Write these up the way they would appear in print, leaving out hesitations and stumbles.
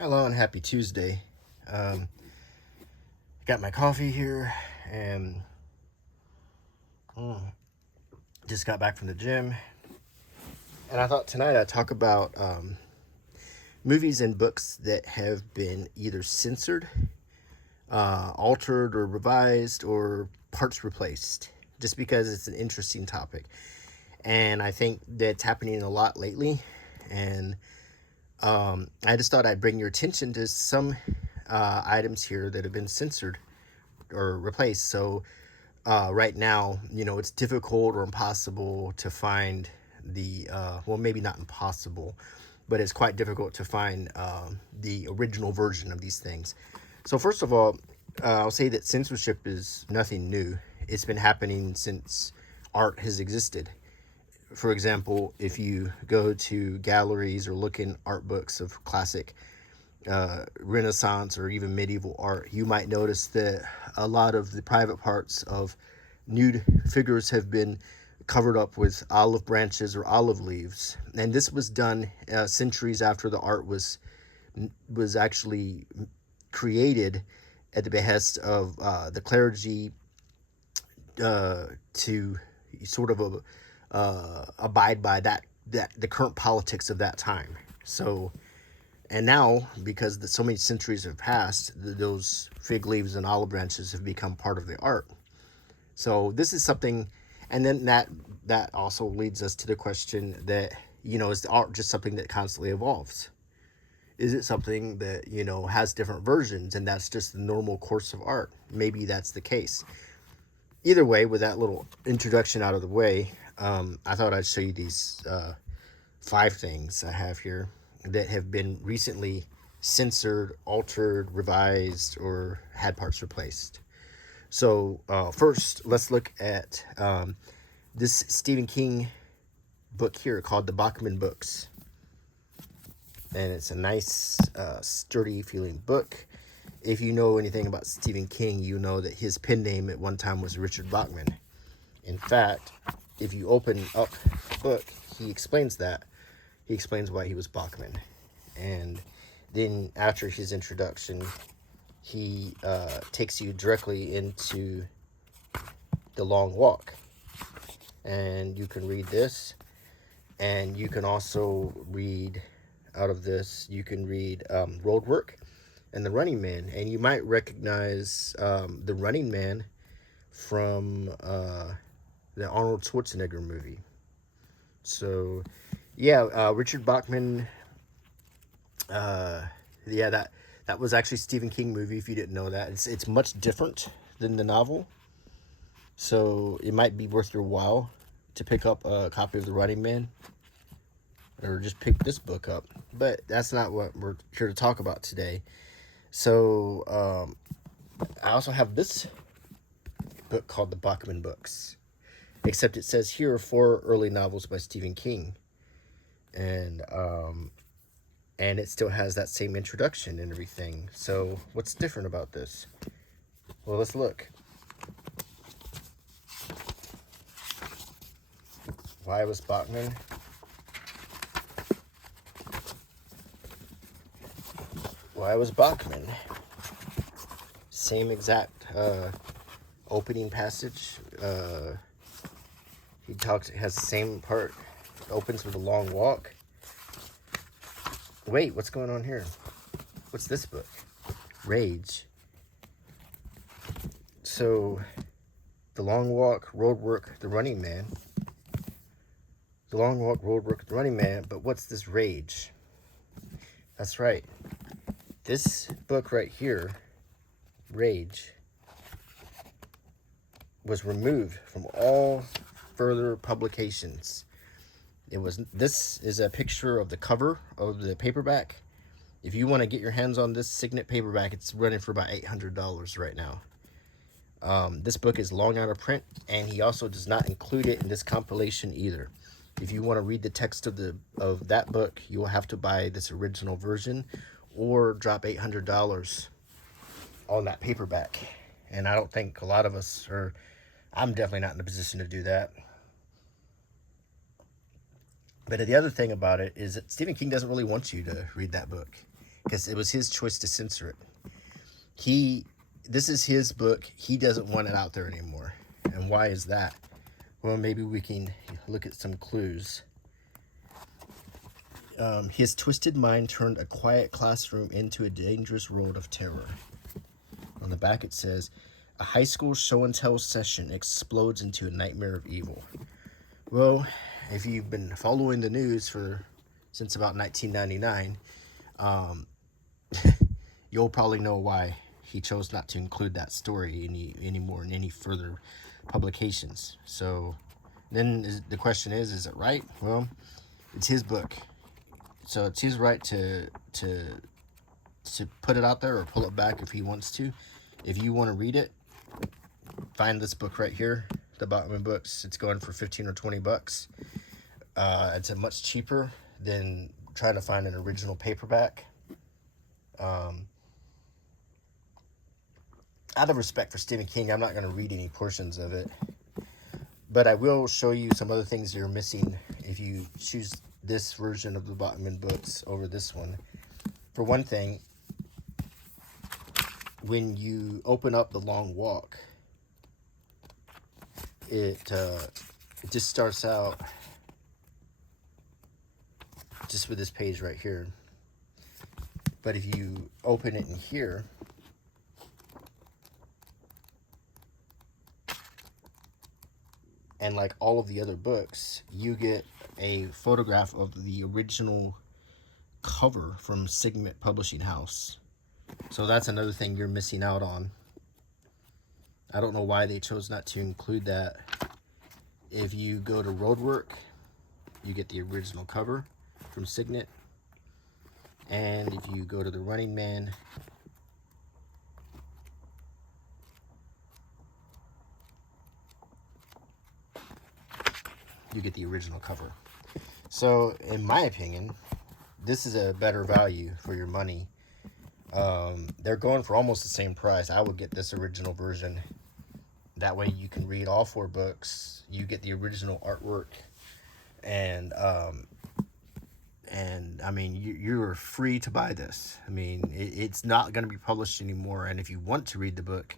Hello and happy Tuesday. Um, got my coffee here and just got back from the gym. And I thought tonight I'd talk about movies and books that have been either censored, altered, or revised, or parts replaced, just because it's an interesting topic. And I think that's happening a lot lately. And I just thought I'd bring your attention to some items here that have been censored or replaced. So right now, it's difficult or impossible to find well, maybe not impossible, but it's quite difficult to find the original version of these things. So first of all, I'll say that censorship is nothing new. It's been happening since art has existed. For example, if you go to galleries or look in art books of classic Renaissance or even medieval art, you might notice that a lot of the private parts of nude figures have been covered up with olive branches or olive leaves, and this was done centuries after the art was actually created at the behest of the clergy to sort of abide by that the current politics of that time. So, and now because so many centuries have passed, those fig leaves and olive branches have become part of the art. So this is something, and then that also leads us to the question that is the art just something that constantly evolves? Is it something that has different versions, and that's just the normal course of art? Maybe that's the case. Either way, with that little introduction out of the way, I thought I'd show you these 5 things I have here that have been recently censored, altered, revised, or had parts replaced. So first, let's look at this Stephen King book here called The Bachman Books. And it's a nice, sturdy feeling book. If you know anything about Stephen King, you know that his pen name at one time was Richard Bachman. In fact, if you open up the book, he explains that. He explains why he was Bachman. And then after his introduction, he takes you directly into The Long Walk. And you can read this. And you can also read out of this, you can read Road Work and The Running Man. And you might recognize The Running Man from the Arnold Schwarzenegger movie. So, yeah, Richard Bachman, that was actually a Stephen King movie, if you didn't know that. It's much different than the novel. So it might be worth your while to pick up a copy of The Running Man, or just pick this book up. But that's not what we're here to talk about today. So I also have this book called The Bachman Books, except it says here are 4 early novels by Stephen King, and it still has that same introduction and everything. So what's different about this? Well, let's look. Why was Bachman? Why was Bachman? Same exact opening passage. He has the same part. Opens with a long walk. Wait, what's going on here? What's this book? Rage. So, The Long Walk, Road Work, The Running Man. The Long Walk, Road Work, The Running Man. But what's this Rage? That's right. This book right here, Rage, was removed from all further publications. This is a picture of the cover of the paperback. If you want to get your hands on this Signet paperback, it's running for about $800 right now. This book is long out of print, and he also does not include it in this compilation either. If you want to read the text of that book, you will have to buy this original version or drop $800 on that paperback. And I don't think a lot of us are. I'm definitely not in a position to do that. But the other thing about it is that Stephen King doesn't really want you to read that book. because it was his choice to censor it. This is his book. He doesn't want it out there anymore. And why is that? Well, maybe we can look at some clues. His twisted mind turned a quiet classroom into a dangerous world of terror. On the back it says, a high school show and tell session explodes into a nightmare of evil. Well, if you've been following the news since about 1999, you'll probably know why he chose not to include that story anymore in any further publications. So then the question is it right? Well, it's his book. So it's his right to put it out there or pull it back if he wants to. If you want to read it, find this book right here, the Bachman Books. It's going for $15 or $20. It's a much cheaper than trying to find an original paperback. Out of respect for Stephen King, I'm not going to read any portions of it, but I will show you some other things you're missing if you choose this version of the Bachman Books over this one. For one thing, when you open up The Long Walk, it just starts out just with this page right here. But if you open it in here, and like all of the other books, you get a photograph of the original cover from Signet Publishing House. So that's another thing you're missing out on. I don't know why they chose not to include that. If you go to Roadwork, you get the original cover from Signet. And if you go to The Running Man, you get the original cover. So in my opinion, this is a better value for your money. They're going for almost the same price. I would get this original version. That way you can read all 4 books. You get the original artwork, and I mean, you're free to buy this. I mean, it's not going to be published anymore. And if you want to read the book,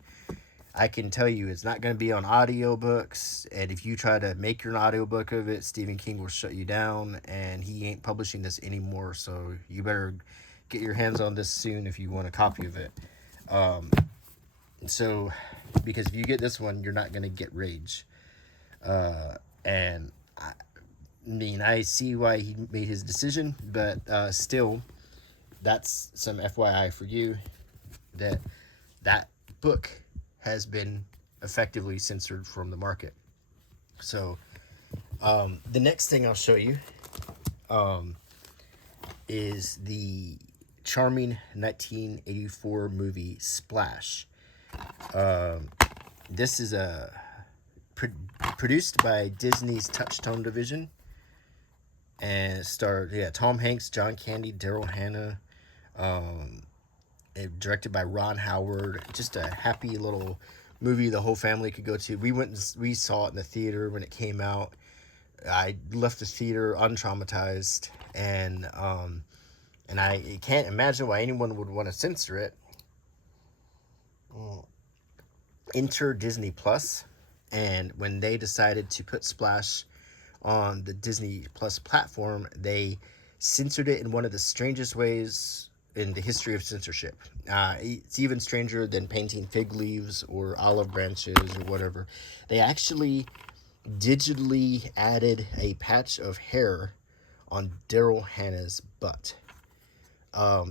I can tell you it's not going to be on audiobooks. And if you try to make your own audiobook of it, Stephen King will shut you down, and he ain't publishing this anymore. So you better get your hands on this soon if you want a copy of it. So, because if you get this one, you're not going to get Rage. And I mean, I see why he made his decision, but still, that's some FYI for you, that book has been effectively censored from the market. So the next thing I'll show you is the charming 1984 movie Splash. This is produced by Disney's Touchstone division, and it starred Tom Hanks, John Candy, Daryl Hannah. Directed by Ron Howard. Just a happy little movie the whole family could go to. We saw it in the theater when it came out. I left the theater untraumatized, and I can't imagine why anyone would want to censor it. Enter Disney Plus, and when they decided to put Splash on the Disney Plus platform, they censored it in one of the strangest ways in the history of censorship. It's even stranger than painting fig leaves or olive branches or whatever. They actually digitally added a patch of hair on Daryl Hannah's butt.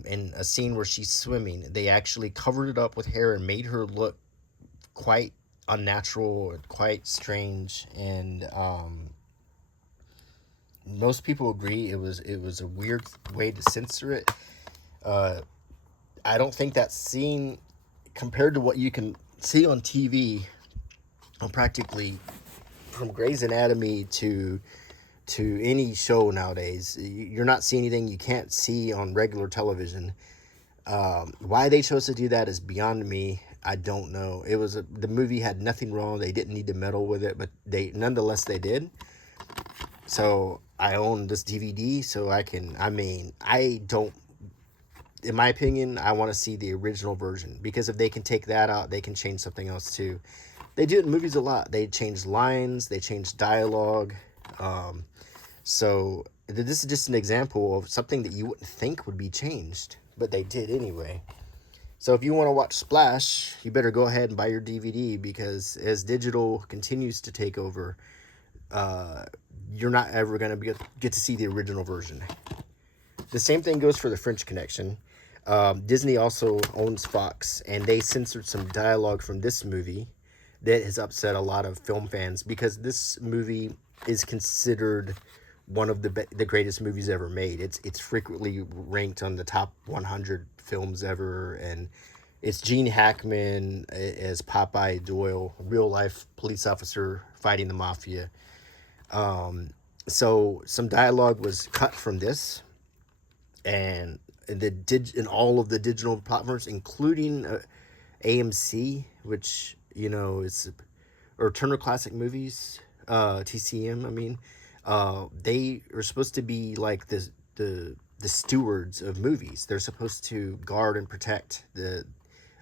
In a scene where she's swimming, they actually covered it up with hair and made her look quite unnatural and quite strange. And most people agree it was a weird way to censor it. I don't think that scene, compared to what you can see on TV, practically from Grey's Anatomy to any show nowadays, you're not seeing anything you can't see on regular television. Why they chose to do that is beyond me. I don't know. The movie had nothing wrong. They didn't need to meddle with it, but nonetheless they did. So I own this DVD, so I don't in my opinion, I want to see the original version, because if they can take that out, they can change something else too. They do it in movies a lot. They change lines, they change dialogue. Um, so this is just an example of something that you wouldn't think would be changed, but they did anyway. So if you want to watch Splash, you better go ahead and buy your DVD, because as digital continues to take over, uh, you're not ever going to get to see the original version. The same thing goes for The French Connection. Disney also owns Fox, and they censored some dialogue from this movie that has upset a lot of film fans, because this movie is considered one of the greatest movies ever made. It's frequently ranked on the top 100 films ever, and it's Gene Hackman as Popeye Doyle, real life police officer fighting the mafia. So some dialogue was cut from this, and in all of the digital platforms, including AMC, which is, or Turner Classic Movies, TCM. I mean, they are supposed to be like the stewards of movies. They're supposed to guard and protect the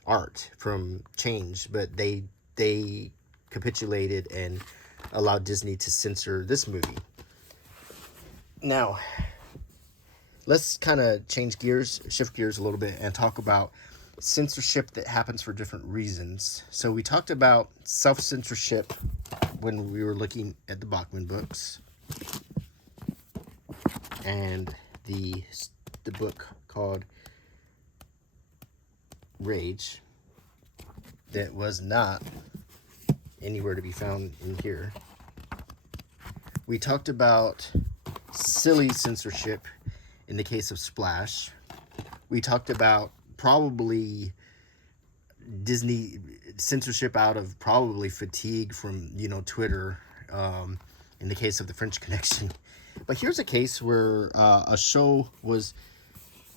art from change, but they capitulated and allowed Disney to censor this movie. Now, let's kind of shift gears a little bit, and talk about censorship that happens for different reasons. So we talked about self-censorship when we were looking at the Bachman books, and the book called Rage that was not anywhere to be found in here. We talked about silly censorship in the case of Splash. We talked about probably Disney censorship out of probably fatigue from Twitter, in the case of The French Connection. But here's a case where a show was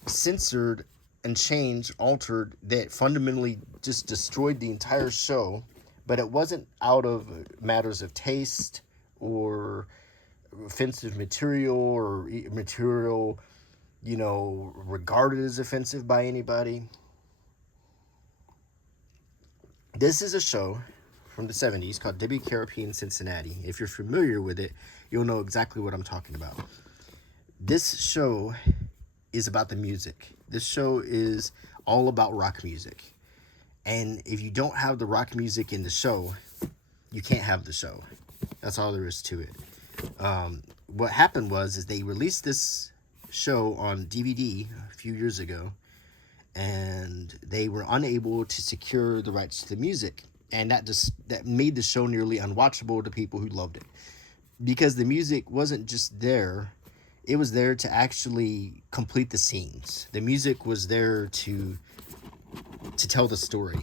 censored and changed, altered, that fundamentally just destroyed the entire show, but it wasn't out of matters of taste or offensive material, or material regarded as offensive by anybody. This is a show from the 70s called WKRP in Cincinnati. If you're familiar with it, you'll know exactly what I'm talking about. This show is about the music. This show is all about rock music. And if you don't have the rock music in the show, you can't have the show. That's all there is to it. What happened is they released this show on DVD a few years ago, and they were unable to secure the rights to the music, and that made the show nearly unwatchable to people who loved it, because the music wasn't just there, it was there to actually complete the scenes. The music was there to tell the story.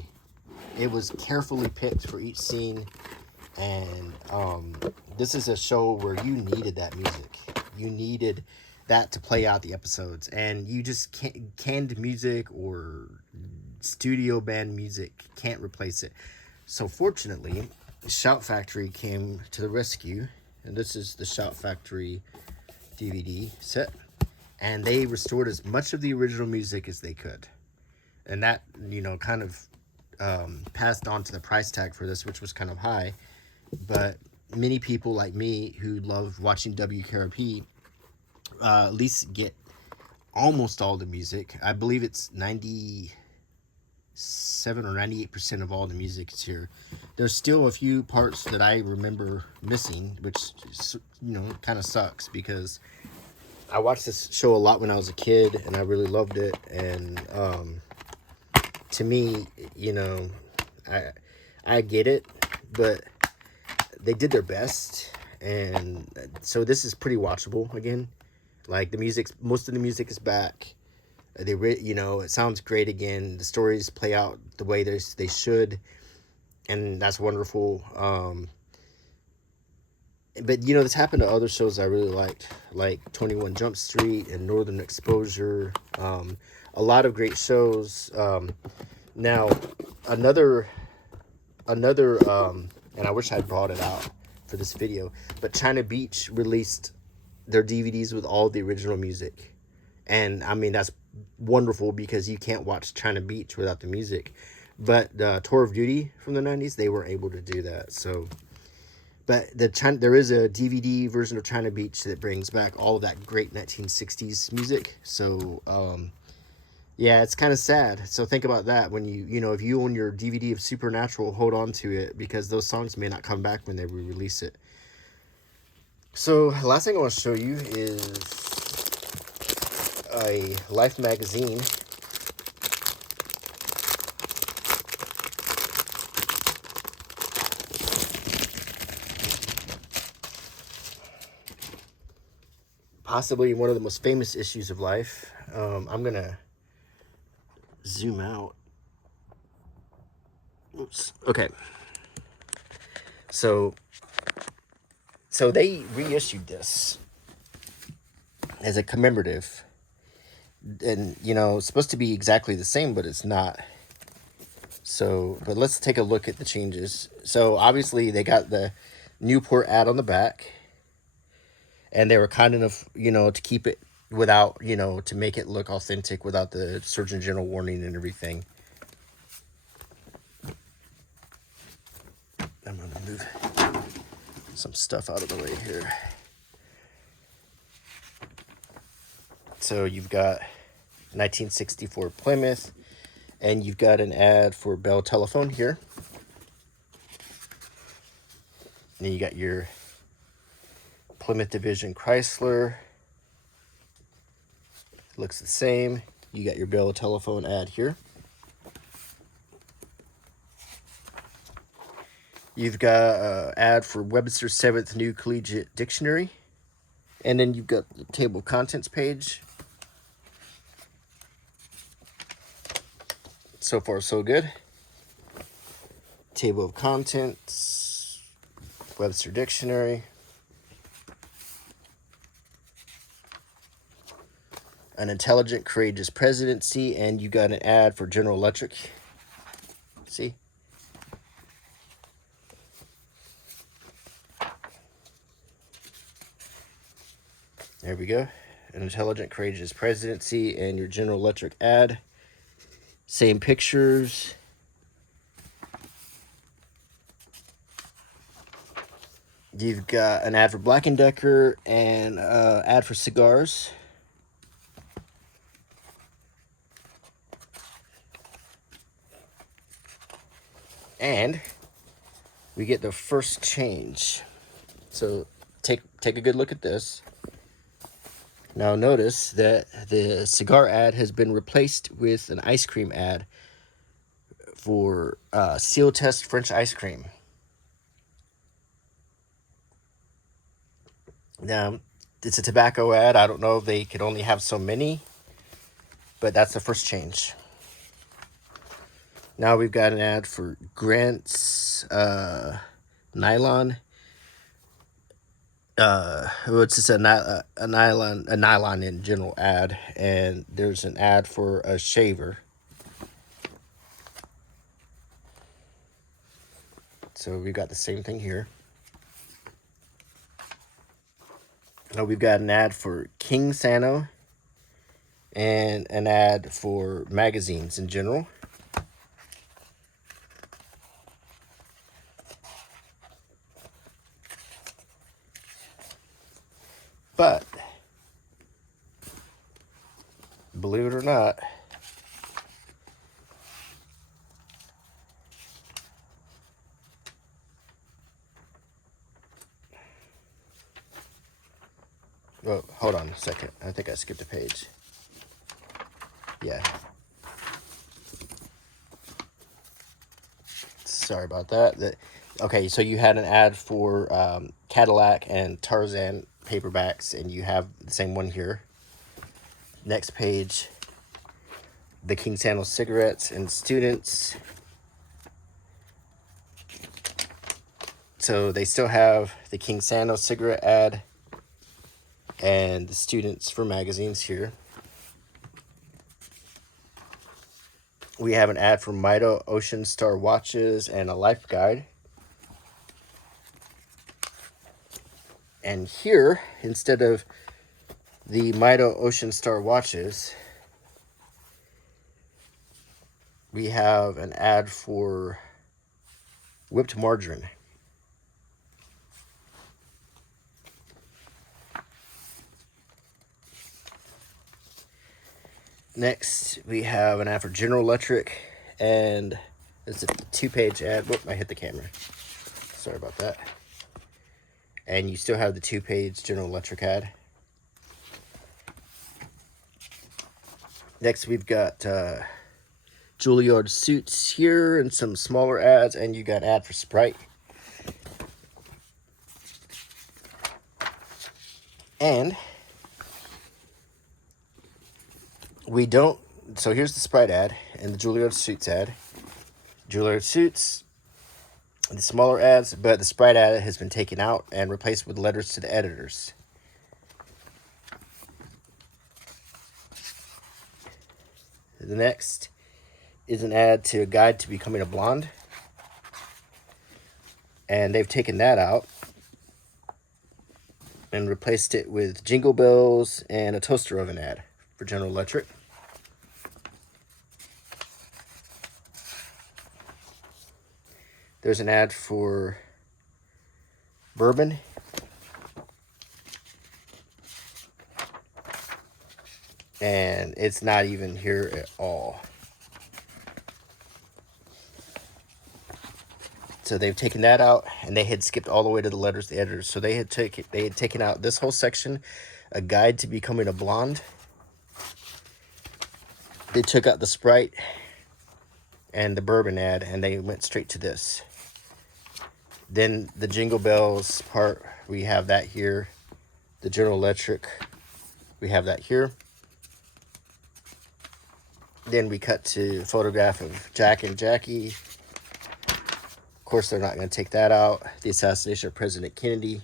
It was carefully picked for each scene, and this is a show where you needed that music. You needed that to play out the episodes, and you just can't, canned music or studio band music can't replace it. So fortunately, Shout Factory came to the rescue, and this is the Shout Factory DVD set, and they restored as much of the original music as they could, and that kind of passed on to the price tag for this, which was kind of high, but many people like me who love watching WKRP at least get almost all the music. I believe it's 97 or 98% of all the music is here. There's still a few parts that I remember missing, which kind of sucks, because I watched this show a lot when I was a kid, and I really loved it. And to me, I get it, but they did their best, and so this is pretty watchable again. Like, most of the music is back. It sounds great again. The stories play out the way they should, and that's wonderful. But this happened to other shows I really liked, like 21 Jump Street and Northern Exposure. A lot of great shows. Now, another, and I wish I'd brought it out for this video, but China Beach released their DVDs with all the original music. And I mean, that's wonderful because you can't watch China Beach without the music. But Tour of Duty from the 90s, they were able to do that. So, but there is a DVD version of China Beach that brings back all of that great 1960s music. So, yeah, it's kind of sad. So think about that when if you own your DVD of Supernatural, hold on to it because those songs may not come back when they re-release it. So, last thing I want to show you is a Life magazine. Possibly one of the most famous issues of Life. I'm going to zoom out. Oops. Okay. So they reissued this as a commemorative. And, it's supposed to be exactly the same, but it's not. So, but let's take a look at the changes. So, obviously, they got the Newport ad on the back. And they were kind enough, to keep it without, to make it look authentic without the Surgeon General warning and everything. I'm going to move some stuff out of the way here. So you've got 1964 Plymouth, and you've got an ad for Bell Telephone here. And then you got your Plymouth Division Chrysler. Looks the same. You got your Bell Telephone ad here. You've got an ad for Webster's 7th New Collegiate Dictionary. And then you've got the table of contents page. So far, so good. Table of contents, Webster Dictionary. An intelligent, courageous presidency, and you got an ad for General Electric. See? There we go. An intelligent, courageous presidency and your General Electric ad. Same pictures. You've got an ad for Black & Decker and an ad for cigars. And we get the first change. So take a good look at this. Now notice that the cigar ad has been replaced with an ice cream ad for Seal Test French ice cream. Now, it's a tobacco ad. I don't know if they could only have so many, but that's the first change. Now we've got an ad for Grant's nylon. It's just a nylon in general ad, and there's an ad for a shaver. So we've got the same thing here. Now we've got an ad for King Sano and an ad for magazines in general. But, believe it or not, oh, hold on a second. I think I skipped a page. Yeah. Sorry about that. Okay, so you had an ad for Cadillac and Tarzan paperbacks, and you have the same one here. Next page, the King Sano cigarettes and students. So they still have the King Sano cigarette ad and the students for magazines here. We have an ad for Mito Ocean Star watches and a life guide. And here, instead of the Mito Ocean Star watches, we have an ad for whipped margarine. Next, we have an ad for General Electric, and it's a 2-page ad. Whoop, I hit the camera. Sorry about that. And you still have the 2-page General Electric ad. Next, we've got Juilliard suits here and some smaller ads, and you got an ad for Sprite. And we don't, so here's the Sprite ad and the Juilliard suits ad. Juilliard suits, the smaller ads, but the Sprite ad has been taken out and replaced with letters to the editors. The next is an ad to a guide to becoming a blonde. And they've taken that out and replaced it with Jingle Bells and a toaster oven ad for General Electric. There's an ad for bourbon. And it's not even here at all. So they've taken that out, and they had skipped all the way to the letters, the editors. So they had taken out this whole section, a guide to becoming a blonde. They took out the Sprite and the bourbon ad, and they went straight to this. Then the Jingle Bells part, we have that here. The General Electric, we have that here. Then we cut to a photograph of Jack and Jackie. Of course, they're not going to take that out. The assassination of President Kennedy.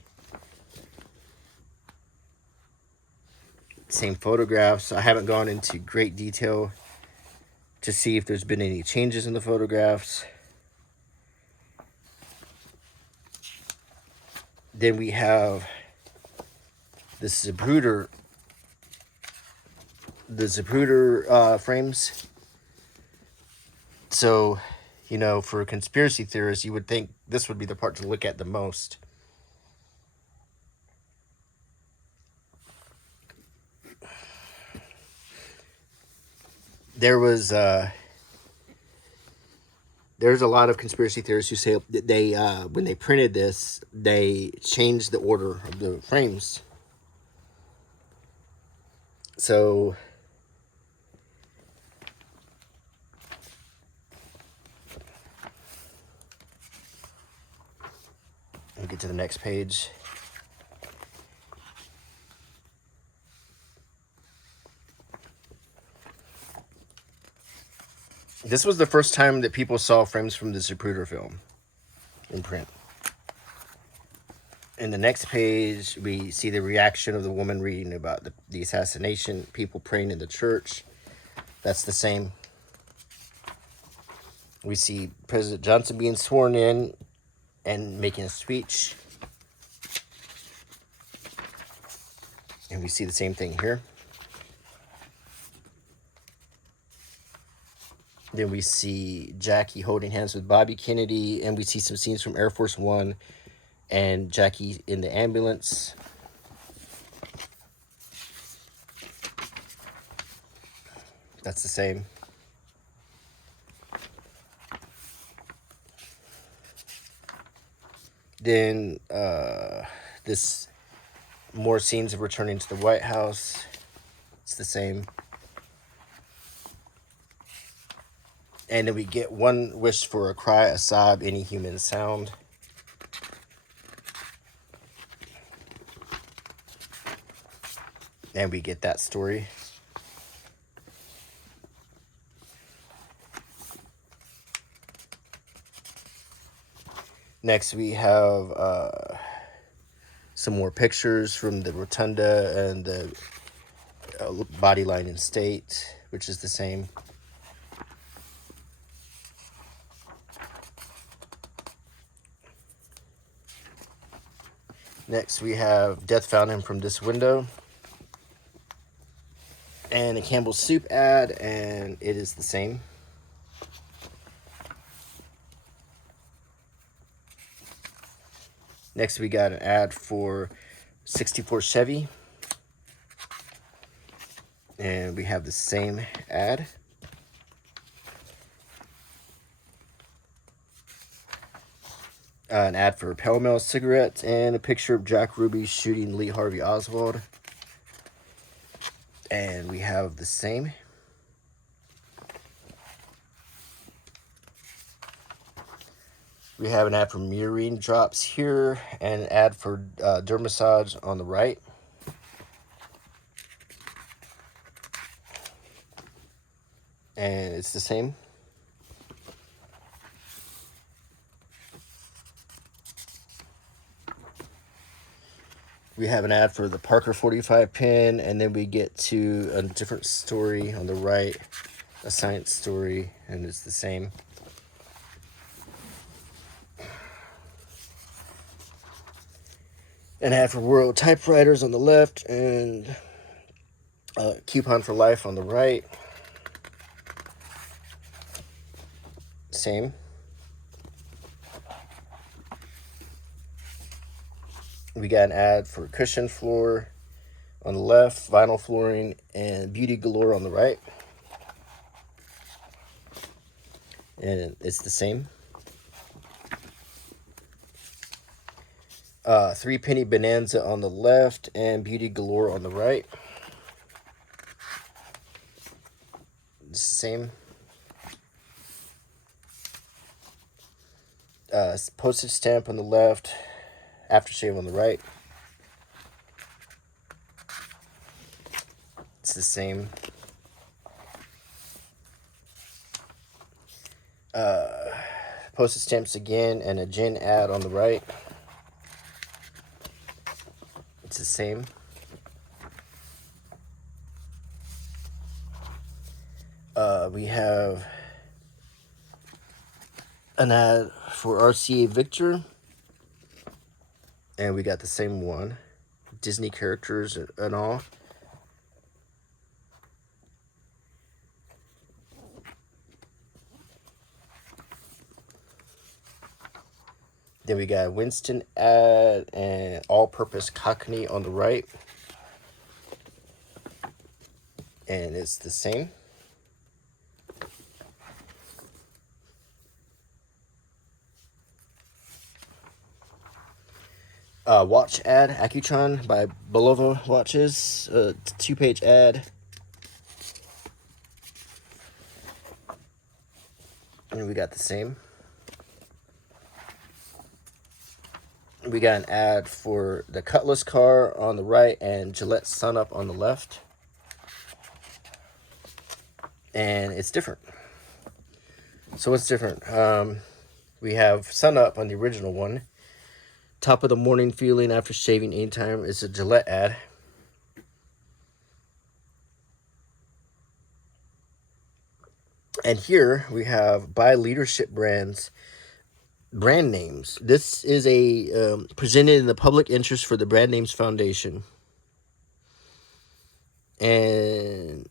Same photographs. I haven't gone into great detail to see if there's been any changes in the photographs. Then we have the Zapruder frames. So, you know, for conspiracy theorists, you would think this would be the part to look at the most. There's a lot of conspiracy theorists who say that they, when they printed this, they changed the order of the frames. So I'll get to the next page. This was the first time that people saw frames from the Zapruder film in print. In the next page, we see the reaction of the woman reading about the assassination, people praying in the church. That's the same. We see President Johnson being sworn in and making a speech. And we see the same thing here. Then we see Jackie holding hands with Bobby Kennedy, and we see some scenes from Air Force One and Jackie in the ambulance. That's the same. Then this more scenes of returning to the White House. It's the same. And then we get one wish for a cry, a sob, any human sound. And we get that story. Next, we have some more pictures from the rotunda and the body line in state, which is the same. Next, we have Death Found Him from This Window. And a Campbell's Soup ad, and it is the same. Next, we got an ad for 64 Chevy. And we have the same ad. An ad for Pall Mall cigarettes and a picture of Jack Ruby shooting Lee Harvey Oswald. And we have the same. We have an ad for Murine Drops here and an ad for Dermassage on the right. And it's the same. We have an ad for the Parker 45 pin, and then we get to a different story on the right, a science story, and it's the same. An ad for World Typewriters on the left, and a coupon for life on the right. Same. We got an ad for cushion floor on the left, vinyl flooring, and beauty galore on the right. And it's the same. 3 penny bonanza on the left and beauty galore on the right. It's the same. Postage stamp on the left, aftershave on the right. It's the same. Postage stamps again and a gin ad on the right. It's the same. We have an ad for RCA Victor, and we got the same one, Disney characters and all. Then we got Winston ad and all-purpose Cockney on the right, and it's the same. Watch ad, Accutron by Bulova Watches, 2-page ad. And we got the same. We got an ad for the Cutlass car on the right and Gillette Sunup on the left. And it's different. So what's different? We have Sunup on the original one. Top of the morning feeling after shaving anytime. It's a Gillette ad. And here we have buy leadership brands, brand names. This is a presented in the public interest for the Brand Names Foundation. And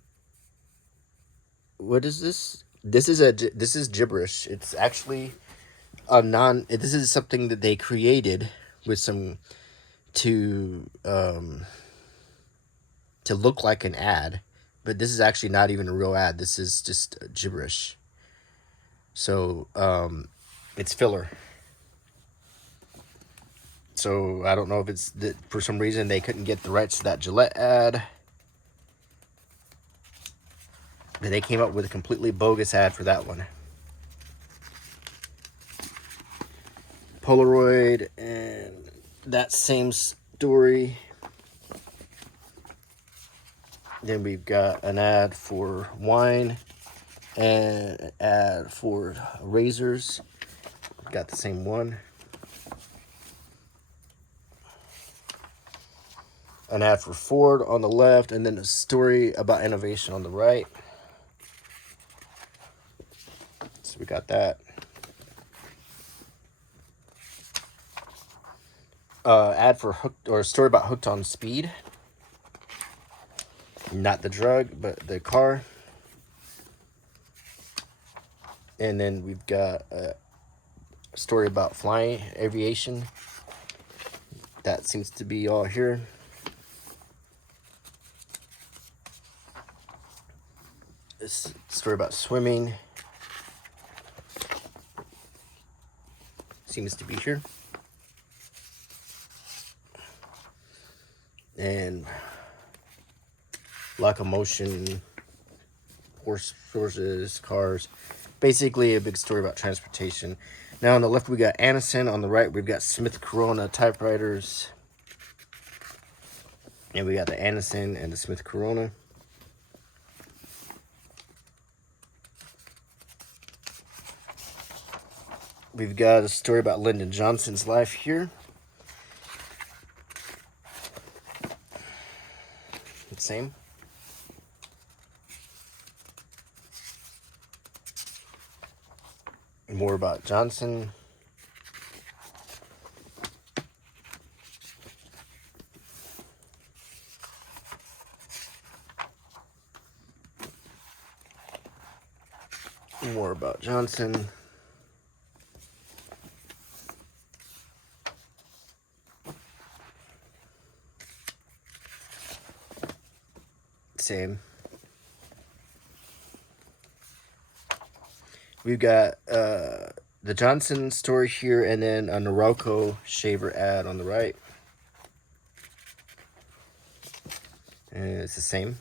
what is this? This is gibberish. It's actually this is something that they created with some to look like an ad, but this is actually not even a real ad. This is just gibberish. So it's filler. So I don't know if it's that for some reason they couldn't get the rights to that Gillette ad. But they came up with a completely bogus ad for that one. Polaroid and that same story. Then we've got an ad for wine and an ad for razors. We've got the same one. An ad for Ford on the left, and then a story about innovation on the right. So we got that. Ad for Hooked, or a story about Hooked on Speed. Not the drug, but the car. And then we've got a story about flying, aviation. That seems to be all here. This story about swimming seems to be here. And locomotion, horses, cars. Basically a big story about transportation. Now on the left we got Anderson. On the right we've got Smith Corona typewriters. And we got the Anderson and the Smith Corona. We've got a story about Lyndon Johnson's life here. Same. More about Johnson. More about Johnson. Same. We've got the Johnson story here, and then a Norelco shaver ad on the right. And it's the same.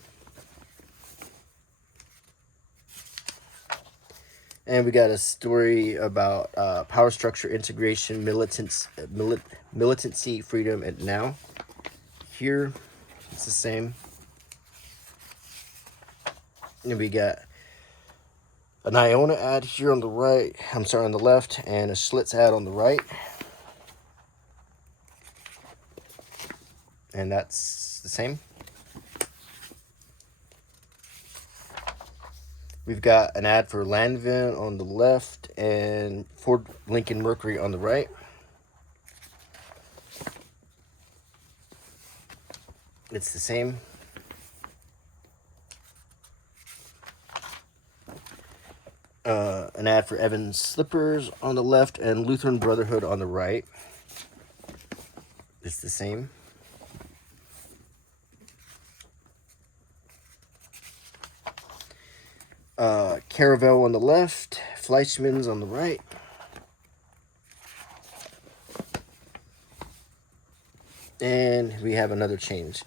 And we got a story about power structure integration, militancy, freedom, and now. Here, it's the same. And we got an Iona ad here on the right. I'm sorry, on the left, and a Schlitz ad on the right. And that's the same. We've got an ad for Landvin on the left and Ford Lincoln Mercury on the right. It's the same. An ad for Evans Slippers on the left and Lutheran Brotherhood on the right. It's the same. Caravel on the left, Fleischmann's on the right. And we have another change.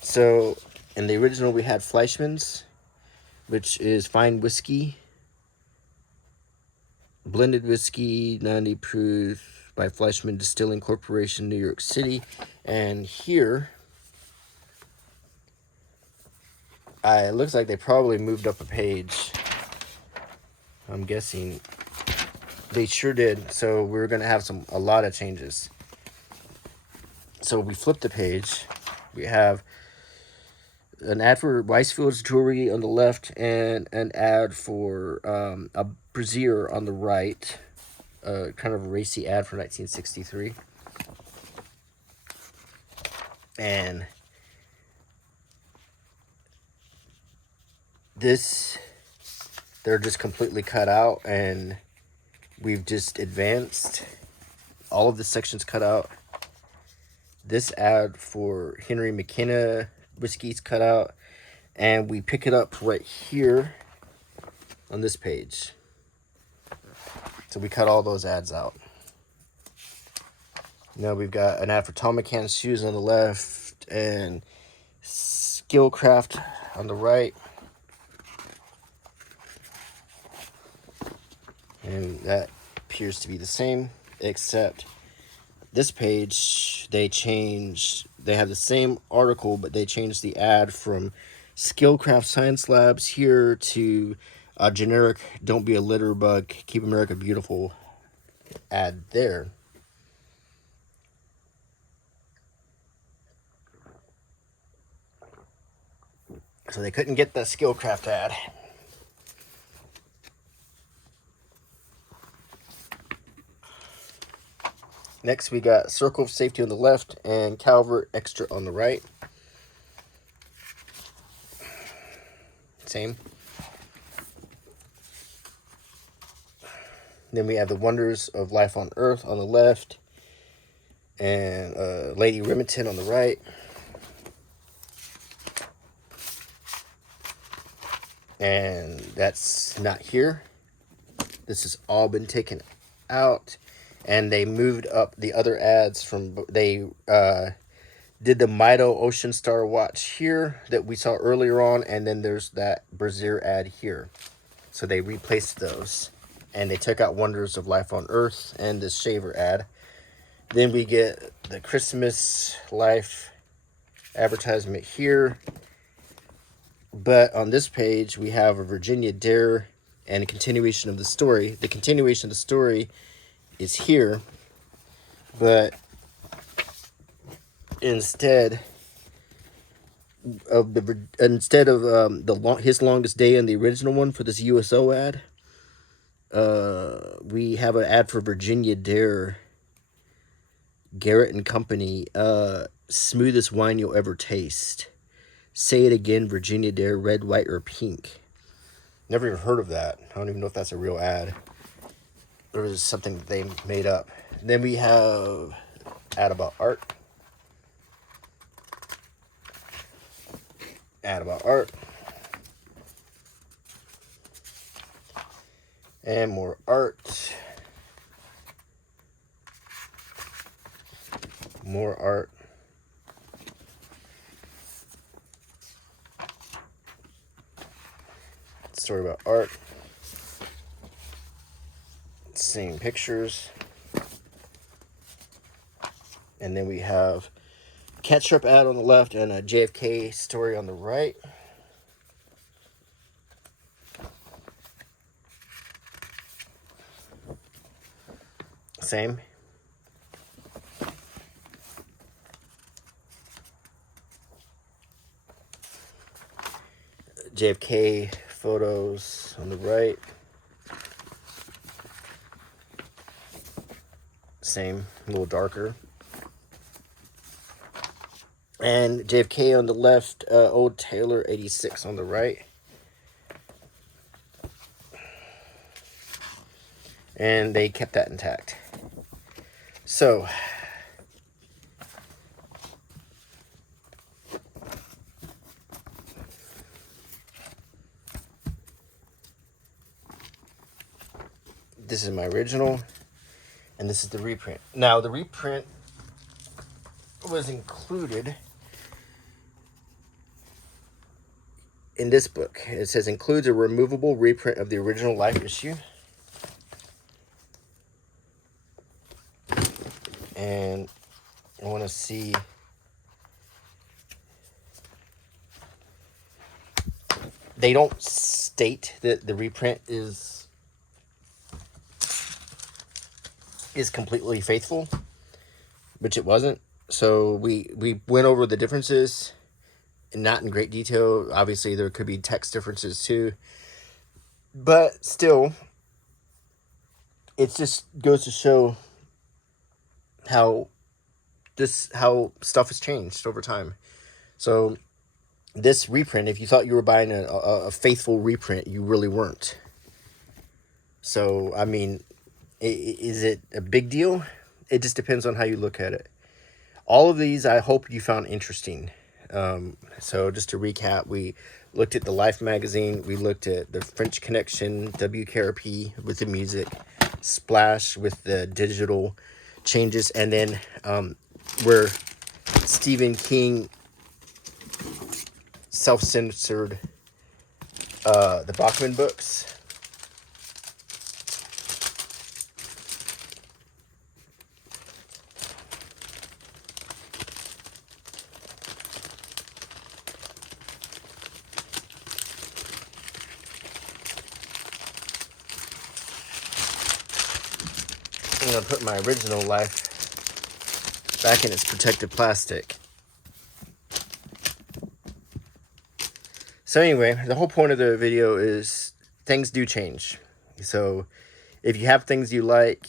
So in the original we had Fleischmann's, which is fine whiskey, blended whiskey, 90 proof by Fleischmann Distilling Corporation, New York City. And here, it looks like they probably moved up a page. I'm guessing they sure did. So we're gonna have a lot of changes. So we flip the page. We have an ad for Weisfield's Jewelry on the left and an ad for a brassiere on the right. Kind of a racy ad for 1963. And this, they're just completely cut out, and we've just advanced. All of the sections cut out. This ad for Henry McKenna whiskey's cut out, and we pick it up right here on this page. So we cut all those ads out. Now we've got an ad for Tom McCann's shoes on the left and Skillcraft on the right. And that appears to be the same, except this page, they have the same article, but they changed the ad from Skillcraft Science Labs here to a generic Don't Be a Litter Bug, Keep America Beautiful ad there. So they couldn't get the Skillcraft ad. Next, we got Circle of Safety on the left and Calvert Extra on the right. Same. Then we have the Wonders of Life on Earth on the left and Lady Remington on the right. And that's not here. This has all been taken out, and they moved up the other ads from, they did the Mito Ocean Star watch here that we saw earlier on, and then there's that Brazier ad here. So they replaced those, and they took out Wonders of Life on Earth and this shaver ad. Then we get the Christmas Life advertisement here. But on this page, we have a Virginia Dare and a continuation of the story. The continuation of the story is here, but instead of his longest day in the original one for this USO ad, we have an ad for Virginia Dare, Garrett and Company, smoothest wine you'll ever taste. Say it again, Virginia Dare, red, white, or pink. Never even heard of that. I don't even know if that's a real ad, or is something that they made up. Then we have ad about art. Ad about art. And more art. More art. Story about art. Same pictures. And then we have ketchup ad on the left and a JFK story on the right. Same. JFK photos on the right. Same, a little darker. And JFK on the left, Old Taylor 86 on the right. And they kept that intact. So, this is my original, and this is the reprint. Now, the reprint was included in this book. It says includes a removable reprint of the original Life issue. And I want to see they don't state that the reprint is completely faithful, which it wasn't. So we went over the differences, not in great detail. Obviously, there could be text differences too, but still, it just goes to show how stuff has changed over time. So this reprint, if you thought you were buying a faithful reprint, you really weren't. So, I mean, is it a big deal? It just depends on how you look at it. All of these, I hope you found interesting. So just to recap, we looked at the Life magazine. We looked at the French Connection, WKRP with the music, Splash with the digital changes, and then where Stephen King self-censored the Bachman books. I'm going to put my original Life back in its protective plastic. So anyway, the whole point of the video is things do change. So if you have things you like,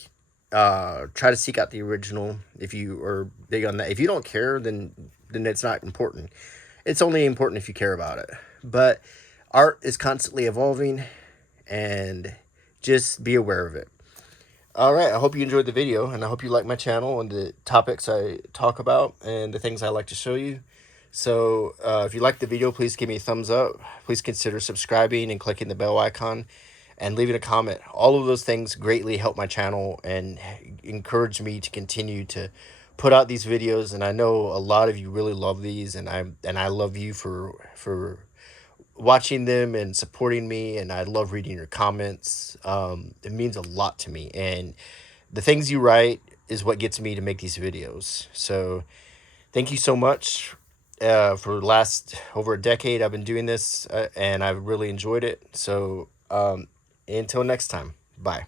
try to seek out the original if you are big on that. If you don't care, then it's not important. It's only important if you care about it. But art is constantly evolving, and just be aware of it. All right, I hope you enjoyed the video, and I hope you like my channel and the topics I talk about and the things I like to show you. So if you like the video, please give me a thumbs up. Please consider subscribing and clicking the bell icon and leaving a comment. All of those things greatly help my channel and encourage me to continue to put out these videos. And I know a lot of you really love these, and I love you for watching them and supporting me, and I love reading your comments. It means a lot to me, and the things you write is what gets me to make these videos. So thank you so much. For the last over a decade I've been doing this, and I've really enjoyed it. So until next time, bye.